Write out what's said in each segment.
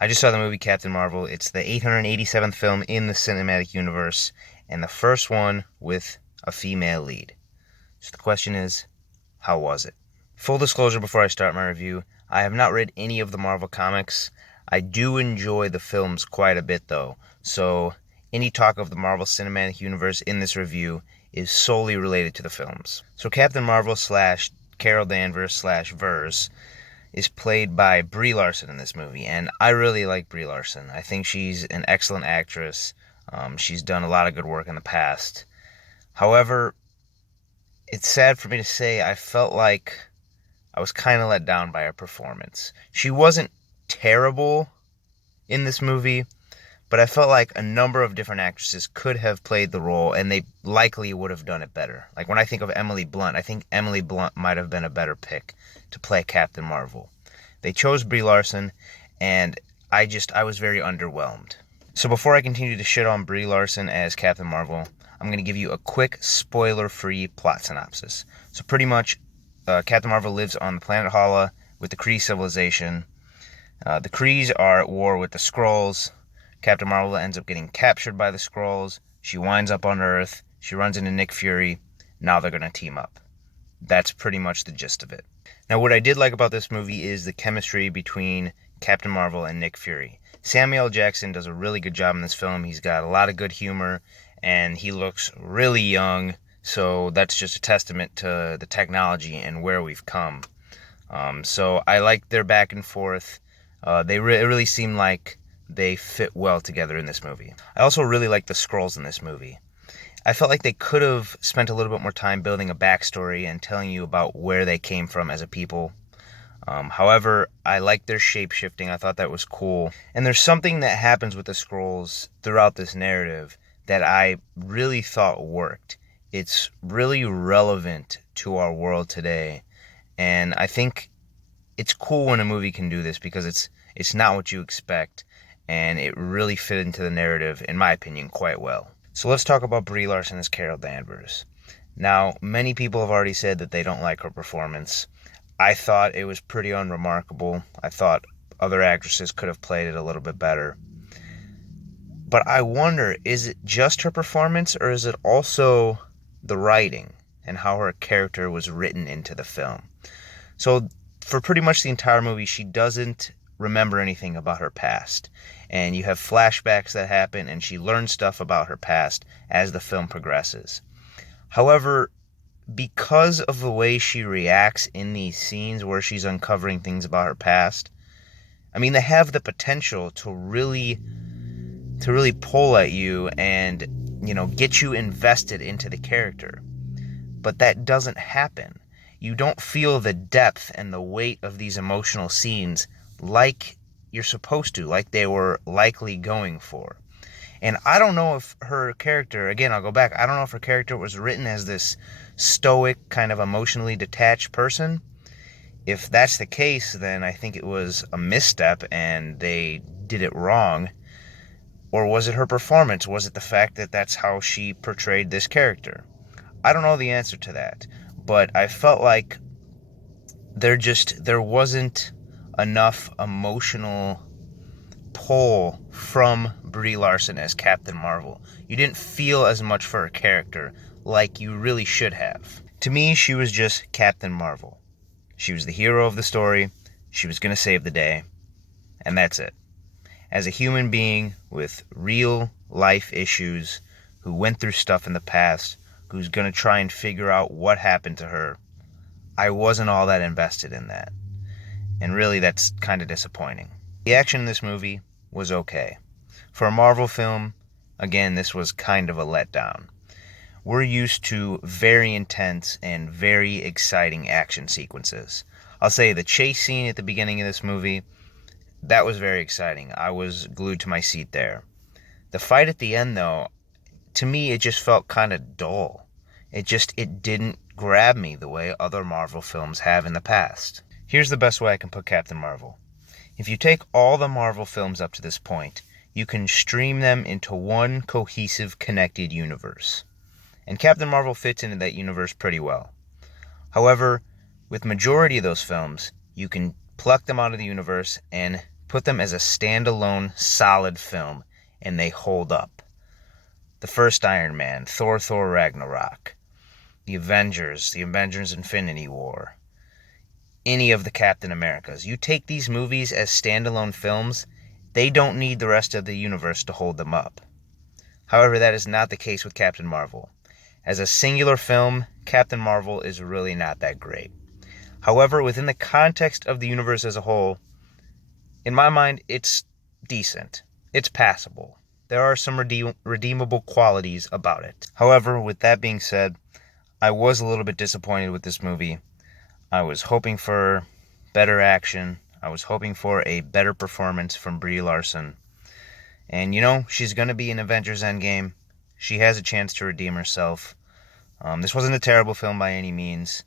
I just saw the movie Captain Marvel. It's the 887th film in the cinematic universe, and the first one with a female lead. So the question is, how was it? Full disclosure before I start my review, I have not read any of the Marvel comics. I do enjoy the films quite a bit though, so any talk of the Marvel Cinematic Universe in this review is solely related to the films. So Captain Marvel slash Carol Danvers slash Vers is played by Brie Larson in this movie, and I really like Brie Larson. I think she's an excellent actress. She's done a lot of good work in the past. However, it's sad for me to say I felt like I was kind of let down by her performance. She wasn't terrible in this movie, but I felt like a number of different actresses could have played the role, and they likely would have done it better. Like when I think of Emily Blunt, I think Emily Blunt might have been a better pick to play Captain Marvel. They chose Brie Larson, and I was very underwhelmed. So before I continue to shit on Brie Larson as Captain Marvel, I'm going to give you a quick spoiler-free plot synopsis. So pretty much, Captain Marvel lives on the planet Hala with the Kree civilization. The Krees are at war with the Skrulls. Captain Marvel ends up getting captured by the Skrulls. She winds up on Earth. She runs into Nick Fury. Now they're going to team up. That's pretty much the gist of it. Now, what I did like about this movie is the chemistry between Captain Marvel and Nick Fury. Samuel L. Jackson does a really good job in this film. He's got a lot of good humor, and he looks really young, so that's just a testament to the technology and where we've come. So I like their back and forth. It really seem like they fit well together in this movie. I also really like the Skrulls in this movie. I felt like they could have spent a little bit more time building a backstory and telling you about where they came from as a people. However, I like their shape shifting. I thought that was cool. And there's something that happens with the Skrulls throughout this narrative that I really thought worked. It's really relevant to our world today. And I think it's cool when a movie can do this because it's not what you expect, and it really fit into the narrative, in my opinion, quite well. So let's talk about Brie Larson as Carol Danvers. Now, many people have already said that they don't like her performance. I thought it was pretty unremarkable. I thought other actresses could have played it a little bit better. But I wonder, is it just her performance, or is it also the writing and how her character was written into the film? So for pretty much the entire movie, she doesn't remember anything about her past. And you have flashbacks that happen, and she learns stuff about her past as the film progresses. However, because of the way she reacts in these scenes where she's uncovering things about her past, I mean, they have the potential to really pull at you and, get you invested into the character. But that doesn't happen. You don't feel the depth and the weight of these emotional scenes like you're supposed to, like they were likely going for. And I don't know if her character, again, I'll go back, I don't know if her character was written as this stoic, kind of emotionally detached person. If that's the case, then I think it was a misstep and they did it wrong. Or was it her performance? Was it the fact that that's how she portrayed this character? I don't know the answer to that, but I felt like there wasn't enough emotional pull from Brie Larson as Captain Marvel. You didn't feel as much for her character like you really should have. To me, she was just Captain Marvel. She was the hero of the story. She was going to save the day. And that's it. As a human being with real life issues, who went through stuff in the past, who's going to try and figure out what happened to her, I wasn't all that invested in that. And really, that's kind of disappointing. The action in this movie was okay. For a Marvel film, again, this was kind of a letdown. We're used to very intense and very exciting action sequences. I'll say the chase scene at the beginning of this movie, that was very exciting. I was glued to my seat there. The fight at the end, though, to me, it just felt kind of dull. It didn't grab me the way other Marvel films have in the past. Here's the best way I can put Captain Marvel. If you take all the Marvel films up to this point, you can stream them into one cohesive, connected universe. And Captain Marvel fits into that universe pretty well. However, with majority of those films, you can pluck them out of the universe and Put them as a standalone, solid film, and they hold up. The first Iron Man, Thor Ragnarok, the Avengers Infinity War, any of the Captain Americas. You take these movies as standalone films, they don't need the rest of the universe to hold them up. However, that is not the case with Captain Marvel. As a singular film, Captain Marvel is really not that great. However, within the context of the universe as a whole, in my mind, it's decent. It's passable. There are some redeemable qualities about it. However, with that being said, I was a little bit disappointed with this movie. I was hoping for better action. I was hoping for a better performance from Brie Larson. And she's going to be in Avengers Endgame. She has a chance to redeem herself. This wasn't a terrible film by any means,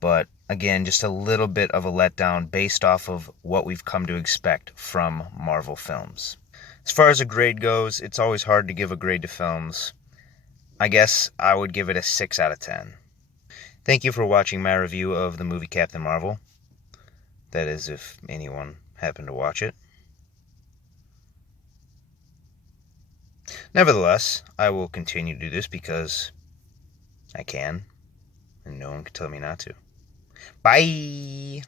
but again, just a little bit of a letdown based off of what we've come to expect from Marvel films. As far as a grade goes, it's always hard to give a grade to films. I guess I would give it a 6 out of 10. Thank you for watching my review of the movie Captain Marvel. That is, if anyone happened to watch it. Nevertheless, I will continue to do this because I can, and no one can tell me not to. Bye!